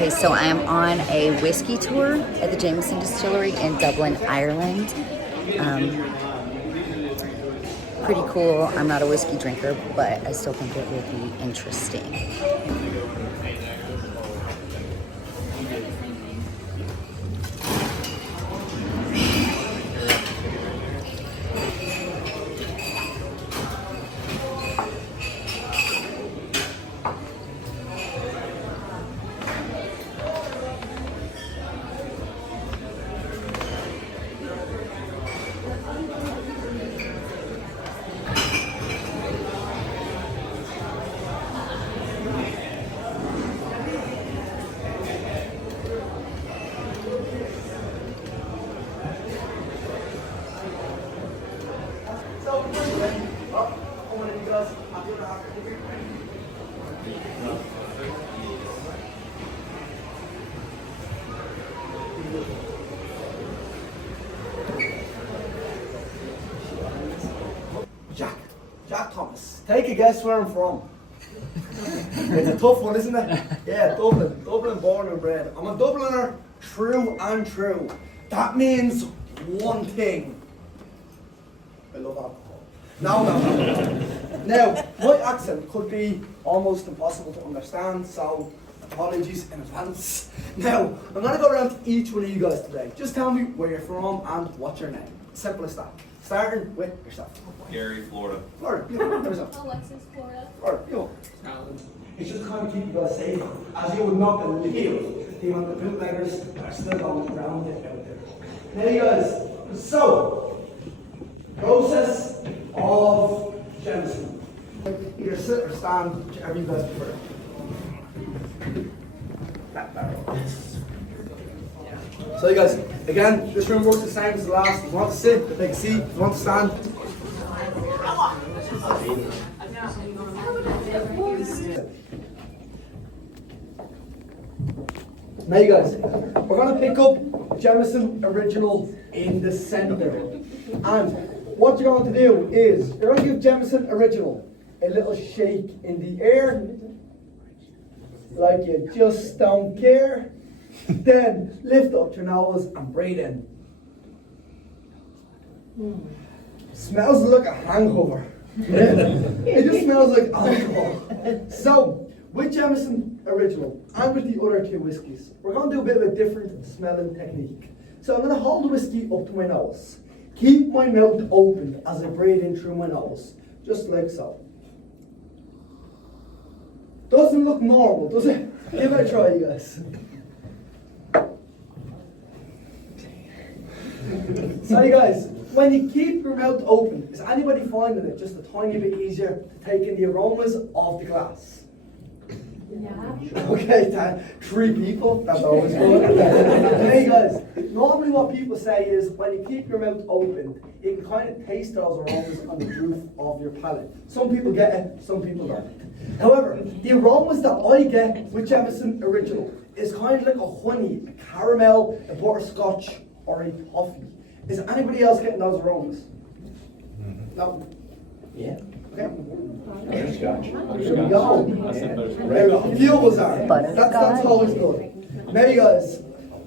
Okay, so I am on a whiskey tour at the Jameson Distillery in Dublin, Ireland. Pretty cool. I'm not a whiskey drinker, but I still think it will be interesting. Jack Thomas. Take a guess where I'm from. It's a tough one, isn't it? Yeah, Dublin. Dublin born and bred. I'm a Dubliner, true and true. That means one thing. I love alcohol. No. Now, my accent could be almost impossible to understand, so apologies in advance. Now, I'm going to go around to each one of you guys today. Just tell me where you're from and what's your name. Simple as that. Starting with yourself. Gary, Florida. Florida, you know, yourself. Alexis, Florida. Florida, you know. It's just to kind of keep you guys safe, as you would not believe the amount of bootleggers that are still going around it out there. Now you guys, so, process of Jameson. Either sit or stand, whichever you guys prefer. That barrel. So you guys, again, this room works the same as the last. If you want to sit, take a seat. If you want to stand. Now you guys, we're going to pick up Jameson Original in the center. And what you're going to do is, you're going to give Jameson Original a little shake in the air, like you just don't care. Then lift up your nose and breathe in. Smells like a hangover. It just smells like alcohol. So, with Jameson Original and with the other two whiskies, we're going to do a bit of a different smelling technique. So I'm going to hold the whiskey up to my nose. Keep my mouth open as I breathe in through my nose, just like so. Doesn't look normal, does it? Give it a try, you guys. So you guys, when you keep your mouth open, is anybody finding it just a tiny bit easier to take in the aromas of the glass? Yeah. Okay, 3 people, that's always good. Hey guys, normally what people say is when you keep your mouth open, you can kind of taste those aromas on the roof of your palate. Some people get it, some people don't. However, the aromas that I get with Jameson Original is kind of like a honey, a caramel, a butterscotch, or a toffee. Is anybody else getting those aromas? No? Yeah. Okay. Butterscotch. There we go. There we go. Fuels are. That's always good. Now you guys,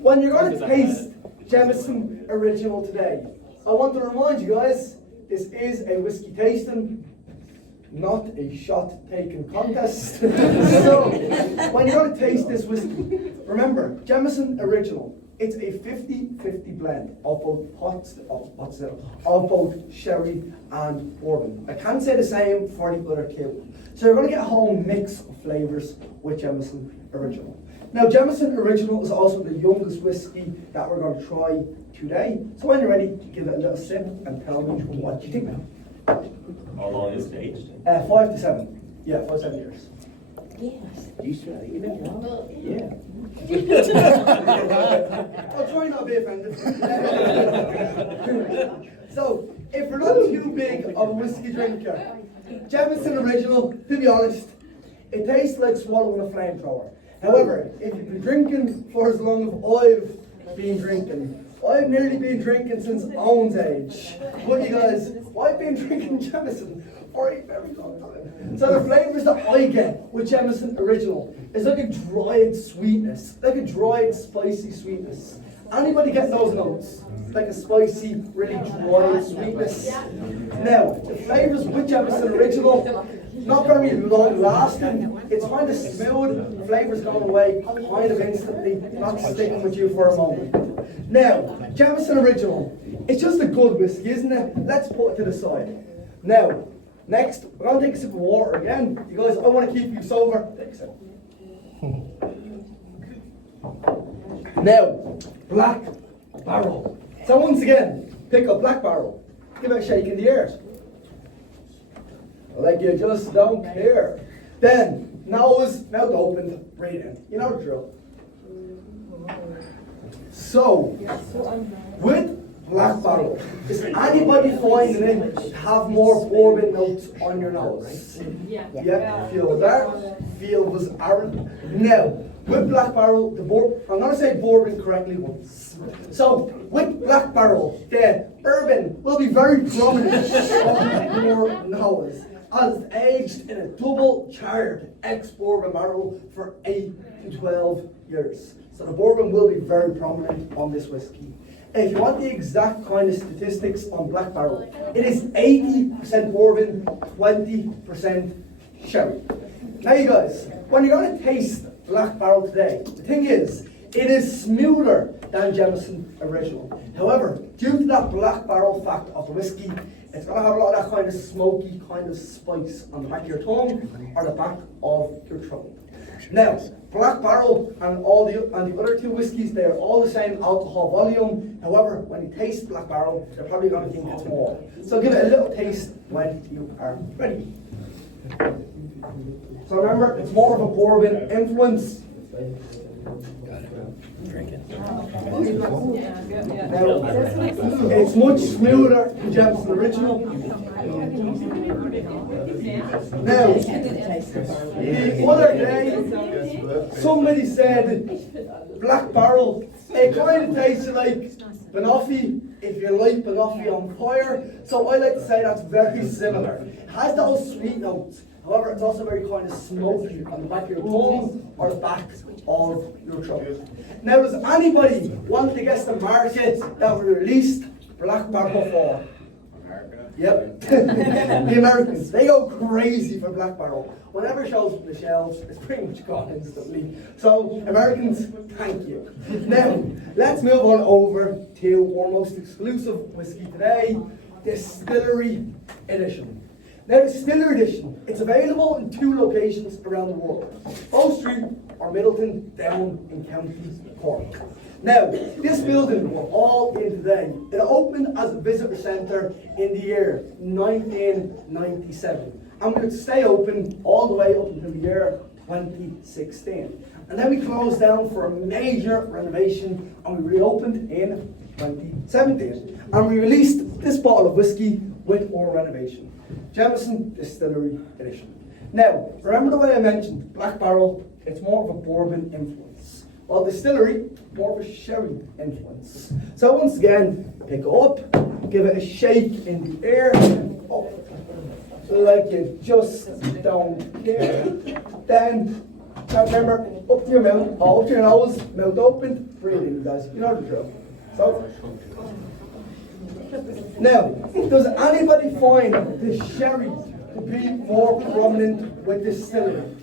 when you're going to taste Jameson Original today, I want to remind you guys, this is a whiskey tasting, not a shot taking contest. So, when you're going to taste this whiskey, remember, Jameson Original, it's a 50-50 blend of both sherry and bourbon. I can't say the same for the other two. So you're going to get a whole mix of flavours with Jameson Original. Now, Jameson Original is also the youngest whiskey that we're going to try today. So when you're ready, give it a little sip and tell me what you think. How long is it aged? 5 to 7. Yeah, 5 to 7 years. Yes. Do you smell it? You know? Yeah. I'll try not to be offended. So, if you're not too big of a whiskey drinker, Jameson Original, to be honest, it tastes like swallowing a flamethrower. However, if you've been drinking for as long as I've been drinking, I've nearly been drinking since Owen's age. But you guys, I've been drinking Jameson for a very long time. So the flavours that I get with Jameson Original is like a dried sweetness, like a dried spicy sweetness. Anybody get those notes? Like a spicy, really dry sweetness. Now, the flavours with Jameson Original, not very long lasting. It's kind of smooth, flavours going away kind of instantly, not sticking with you for a moment. Now, Jameson Original, it's just a good whiskey, isn't it? Let's put it to the side. Now, next, we're going to take a sip of water again. You guys, I want to keep you sober. Take a sip. Now, Black Barrel. So once again, pick up Black Barrel. Give it a shake in the air. Like you just don't care. Then, nose, mouth open, breathe in. You know the drill. So, with Black Barrel, is anybody finding it to have more bourbon notes on your nose? Yeah, feel that? Feel this Aaron? Now, with Black Barrel, I'm going to say bourbon correctly once. So, with Black Barrel, the bourbon will be very prominent on your nose, as it's aged in a double charred ex-bourbon barrel for 8 to 12 years. So the bourbon will be very prominent on this whiskey. If you want the exact kind of statistics on Black Barrel, it is 80% bourbon, 20% sherry. Now you guys, when you're going to taste Black Barrel today, the thing is, it is smoother than Jameson Original. However, due to that Black Barrel fact of the whiskey, it's going to have a lot of that kind of smoky kind of spice on the back of your tongue or the back of your throat. Now, Black Barrel and the other two whiskies, they are all the same alcohol volume. However, when you taste Black Barrel, you're probably going to think it's more. So give it a little taste when you are ready. So remember, it's more of a bourbon influence. Now, it's much smoother than Jameson Original. Now, the other day, somebody said Black Barrel, it kind of tastes like banoffee, if you like banoffee on fire. So I like to say that's very similar. It has those sweet notes. However, it's also very kind of smoky on the back of your tongue or the back of your throat. Now, does anybody want to guess the market that we released Black Barrel for? Yep. The Americans. They go crazy for Black Barrel. Whenever it shows up on the shelves, it's pretty much gone instantly. So, Americans, thank you. Now, let's move on over to our most exclusive whiskey today, Distillery Edition. Now, the Distillery Edition, it's available in 2 locations around the world, Bow Street or Middleton down in County Cork. Now, this building we're all in today, it opened as a visitor centre in the year 1997. And we would stay open all the way up until the year 2016. And then we closed down for a major renovation and we reopened in 2017. And we released this bottle of whiskey with our renovation. Jameson Distillery Edition. Now, remember the way I mentioned Black Barrel, it's more of a bourbon influence. While Distillery, more of a sherry influence. So once again, pick it up, give it a shake in the air, oh, like you just don't care. Then, remember, up to your mouth, up to your nose, mouth open, breathe in, guys. You know the drill. So, now, does anybody find the sherry to be more prominent with Distillery?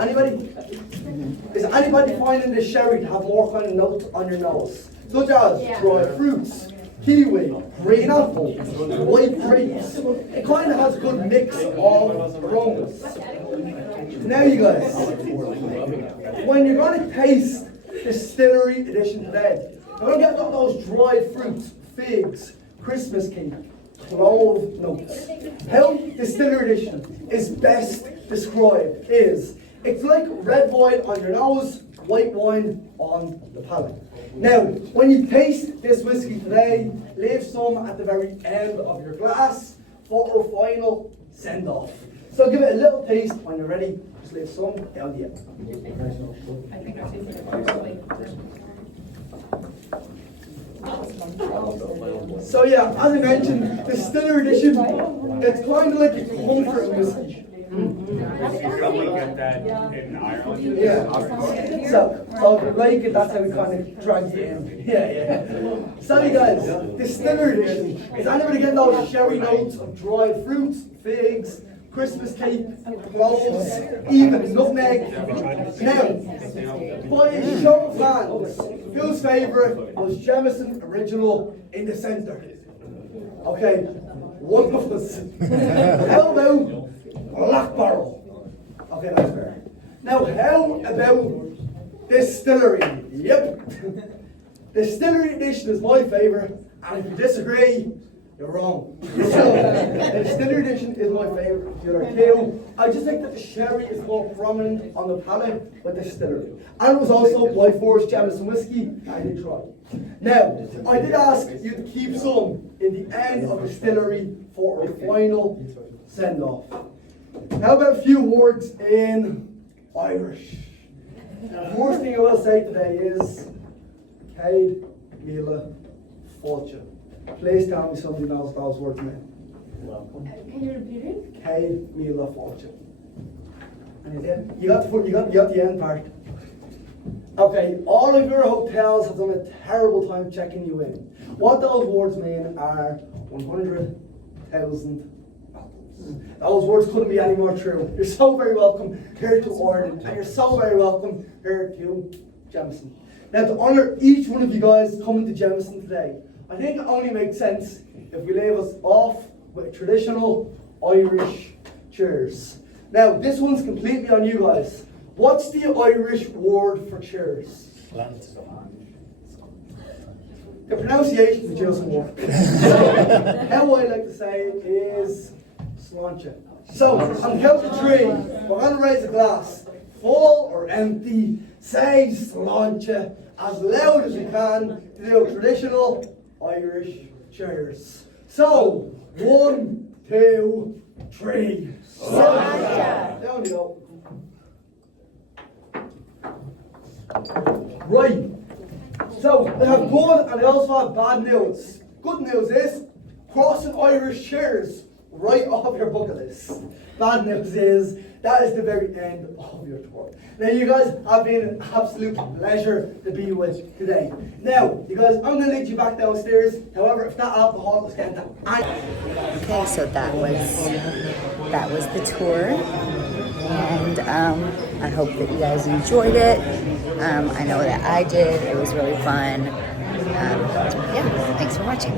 Anybody? Is anybody finding the sherry to have more kind of notes on your nose? Such as dried fruits, kiwi, green apple, white grapes. It kind of has a good mix of aromas. Now you guys, when you're going to taste Distillery Edition today, you're going to get those dried fruits, figs, Christmas cake, clove notes. How Distillery Edition is best described is, it's like red wine on your nose, white wine on the palate. Now, when you taste this whiskey today, leave some at the very end of your glass for our final send-off. So give it a little taste when you're ready. Just leave some down the end. So yeah, as I mentioned, Distillery Edition it's kind of like a comfort whiskey. You probably get that in Ireland. Yeah. So if you like it, that's how we kind of drag you in. Yeah. So you guys, Distillery edition. Is anybody getting those sherry notes of dried fruits, figs, Christmas cake, cloves, even nutmeg? Now, by a show of hands, whose favourite was Jameson Original in the centre? Okay, one of us. How about Black Barrel? Okay, that's fair. Now, how about Distillery? Yep. Distillery edition is my favourite, and if you disagree, you're wrong. So, the Distillery edition is my favourite. The other two, I just think that the sherry is more prominent on the palate with Distillery. And it was also my first Jameson whiskey I did try. Now, I did ask you to keep some in the end of Distillery for our final send-off. How about a few words in Irish? The first thing I will say today is Céad Míle Fáilte. Please tell me somebody knows those words, man. Can you repeat it? Céad Míle Fáilte. And you got the end part. Okay, all of your hotels have done a terrible time checking you in. What those words mean are 100,000. Those words couldn't be any more true. You're so very welcome here to Ireland, and you're so very welcome here to Jameson. Now, to honour each one of you guys coming to Jameson today, I think it only makes sense if we leave us off with a traditional Irish cheers. Now, this one's completely on you guys. What's the Irish word for cheers? The pronunciation is just more. How I like to say it is sláinte. So, on the count of three, we're going to raise a glass. Full or empty, say sláinte as loud as you can to do a traditional Irish cheers. So, 1, 2, 3. Sláinte. Down you go. Right. So, I have good and I also have bad news. Good news is, crossing Irish cheers right off your bucket list. Bad news is, that is the very end of your tour. Now, you guys have been an absolute pleasure to be with today. Now, you guys, I'm going to lead you back downstairs. However, if that alcohol is getting to... Okay, so that was the tour, and I hope that you guys enjoyed it. I know that I did. It was really fun. Yeah, thanks for watching.